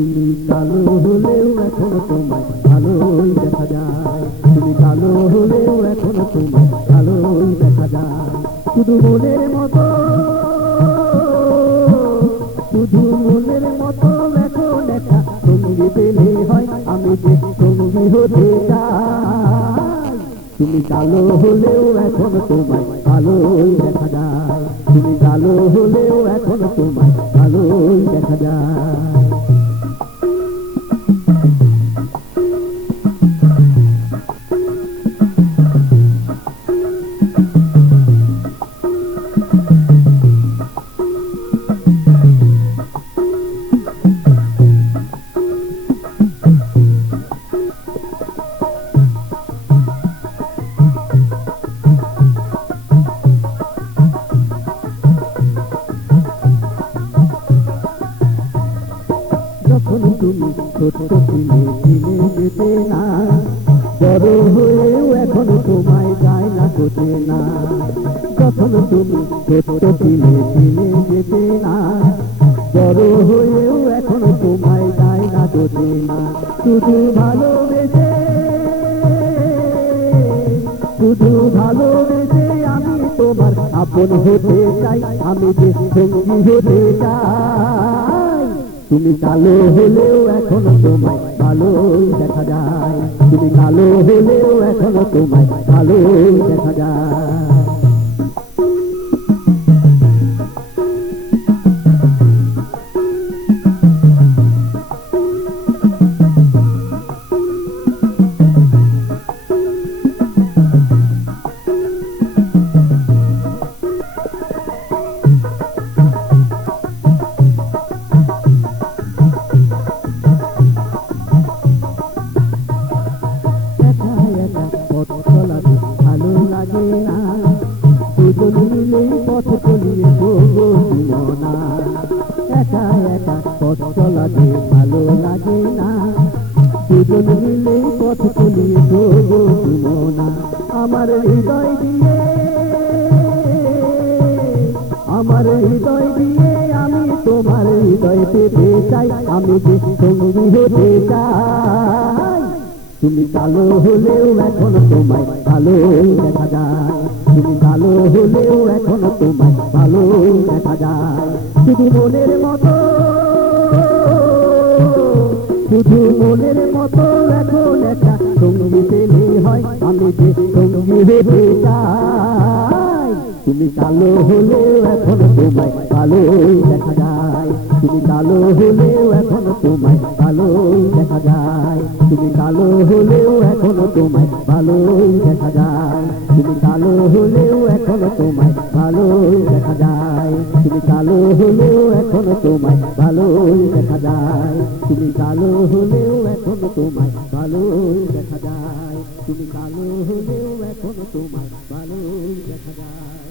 তুমি কালো হলেও এখন তোমায় ভালোই দেখা যায়। তুমি কালো হলেও এখন তোমায় ভালোই দেখা যায়। শুধু মনের মতো, শুধু মনের মতো এখন একটা সঙ্গী পেলে হয়, আমি যে সঙ্গী হতে চাই। তুমি কালো হলেও এখন তোমায় ভালোই দেখা যায়। তুমি কালো হলেও এখন তোমায় ভালোই দেখা যায়। যখন তুমি ছোট্ট ছিলে চিনে যেতে না, বড় হয়েও এখন তোমায় যায় না হতে না। যখন তুমি ছোট্ট ছিলে চিনে যেতে না, বড় হয়েও এখন তোমায় যায় না হতে না। শুধু ভালোবেসে, শুধু ভালোবেসে আমি তোমার আপন হতে চাই, আমি যে সঙ্গী হতে চাই। তুমি কালো হলেও এখন তোমায় ভালোই দেখা যায়। তুমি কালো হলেও এখন তোমায় ভালোই দেখা যায়। ভালো লাগে না, দুজন মিলেই পথ চলিয়ে তবু জীবনা। একা একা পথ চলাতে ভালো লাগে না, দুজন মিলেই পথ চলিয়ে তবু জীবনা। আমার হৃদয় দিয়ে, আমার হৃদয় দিয়ে আমি তোমার হৃদয় পেতে চাই, আমি যে সঙ্গী হতে চাই। তুমি কালো হলেও এখন তোমায় ভালোই দেখা যায়। তুমি কালো হলেও এখন তোমায় ভালোই দেখা যায়। শুধু মনের মতো, শুধু মনের মতো এখন একটা সঙ্গী পেলে হয়, আমি যে সঙ্গী হতে চাই। তুমি কালো হলেও এখন তোমায় ভালোই দেখা যায়। তুমি কালো হলেও এখন তোমায় ভালোই দেখা যায়। তুমি কালো হলেও এখন তোমায় ভালোই দেখা যায়। তুমি কালো হলেও এখন তোমায় ভালোই দেখা যায়। তুমি কালো হলেও এখন তোমায় ভালোই দেখা যায়। তুমি কালো হলেও এখন তোমায় ভালোই দেখা যায়। তুমি কালো হলেও এখন তোমায় ভালোই দেখা যায়।